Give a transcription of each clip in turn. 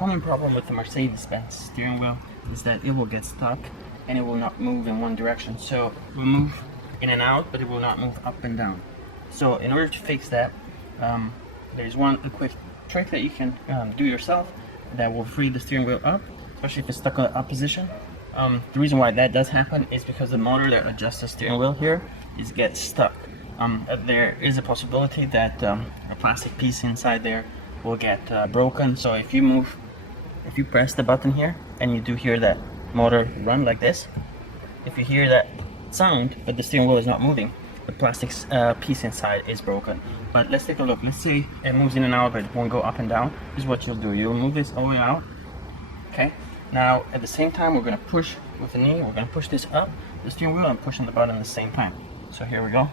common problem with the Mercedes-Benz steering wheel is that it will get stuck and it will not move in one direction. So it will move in and out, but it will not move up and down. So in order to fix that, there's a quick trick that you can do yourself that will free the steering wheel up, especially if it's stuck in the up position. The reason why that does happen is because the motor that adjusts the steering wheel here gets stuck. There is a possibility that a plastic piece inside there will get broken. So if you press the button here and you do hear that motor run like this, if you hear that sound but the steering wheel is not moving, the plastic piece inside is broken. But let's take a look. Let's say it moves in and out but it won't go up and down. This is what you'll do. You'll move this all the way out. Okay, now at the same time we're going to push with the knee, we're going to push this up the steering wheel and push on the button at the same time. So here we go.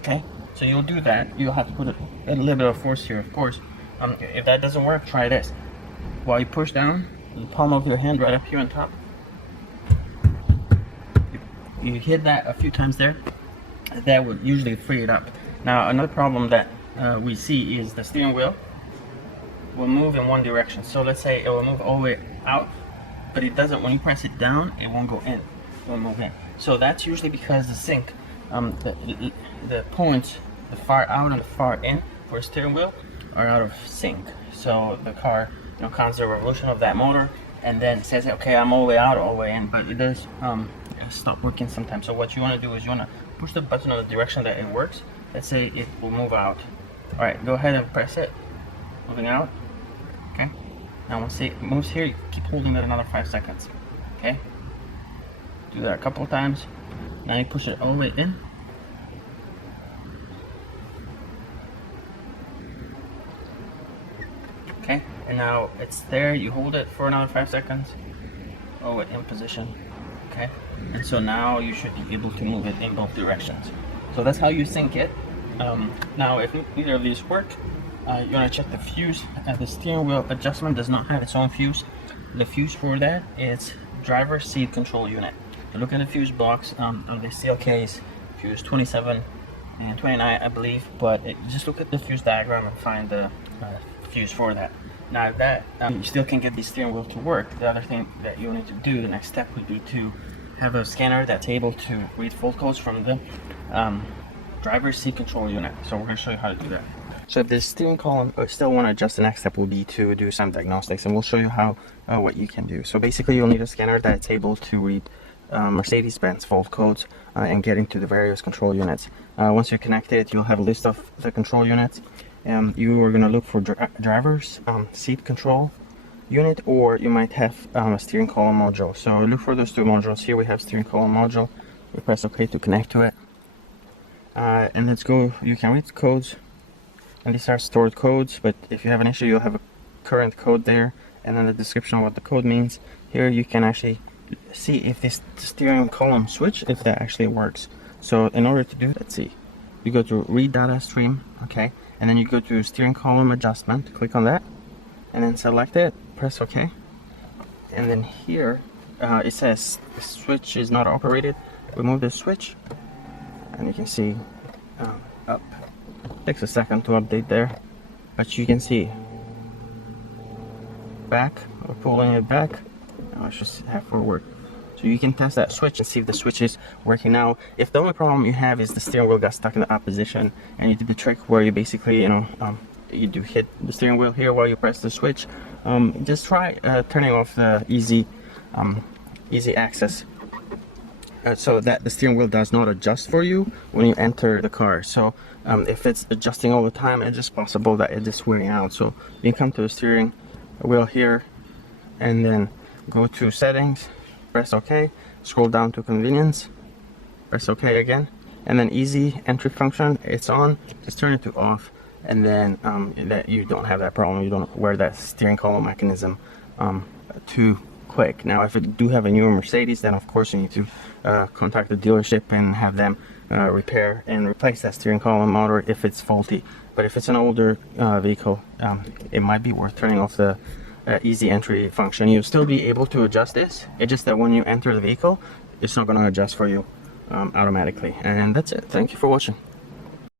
Okay, so you'll do that. You'll have to put a little bit of force here, of course. If that doesn't work, try this. While you push down, the palm of your hand right up here on top, you hit that a few times there, that will usually free it up. Now another problem that we see is the steering wheel will move in one direction. So let's say it will move all the way out, but it doesn't, when you press it down, it won't go in, it won't move in. So that's usually because the sync, the points, the far out and the far in for a steering wheel are out of sync. So the car, counts the revolution of that motor and then says, okay, I'm all the way out, all the way in, but it does stop working sometimes. So what you want to do is you want to push the button on the direction that it works. Let's say it will move out. All right, go ahead and press it, moving out. Okay, now once it moves here, you keep holding that another 5 seconds. Okay, do that a couple of times. Now you push it all the way in. Okay, and now it's there. You hold it for another 5 seconds. Oh, in position. Okay, and so now you should be able to move it in both directions. So that's how you sync it. Now if neither of these work, you want to check the fuse. The steering wheel adjustment does not have its own fuse. The fuse for that is driver seat control unit. So look at the fuse box on the CLK's fuse 27 and 29, I believe, but just look at the fuse diagram and find the fuse for that. Now if that you still can get the steering wheel to work, the other thing that you'll need to do, the next step would be to have a scanner that's able to read fault codes from the driver seat control unit. So we're going to show you how to do that. So if the steering column still want to adjust, the next step will be to do some diagnostics, and we'll show you how what you can do. So basically you'll need a scanner that's able to read Mercedes-Benz fault codes and get into the various control units. Once you're connected, you'll have a list of the control units. You are going to look for driver's seat control unit, or you might have a steering column module. So look for those two modules. Here we have steering column module. We press OK to connect to it. And let's go. You can read codes, and these are stored codes, but if you have an issue, you'll have a current code there and then the description of what the code means. Here you can actually see if this steering column switch, if that actually works. So in order to do that, let's see, you go to read data stream, okay, and then you go to steering column adjustment, click on that and then select it, press OK, and then here it says the switch is not operated. Remove the switch and you can see up. Takes a second to update there, but you can see back, we're pulling it back. Now it's just half forward. So you can test that switch and see if the switch is working now. If the only problem you have is the steering wheel got stuck in the up position and you did the trick where you basically, you do hit the steering wheel here while you press the switch, just try turning off the easy access so that the steering wheel does not adjust for you when you enter the car. So if it's adjusting all the time, it's just possible that it is wearing out. So you can come to the steering wheel here and then go to settings, press OK, scroll down to convenience, press OK again, and then easy entry function, it's on, just turn it to off, and then that you don't have that problem, you don't wear that steering column mechanism too quick. Now if you do have a newer Mercedes, then of course you need to contact the dealership and have them repair and replace that steering column motor if it's faulty. But if it's an older vehicle, it might be worth turning off the easy entry function. You'll still be able to adjust this, it's just that when you enter the vehicle, it's not going to adjust for you automatically. And that's it. Thank you for watching.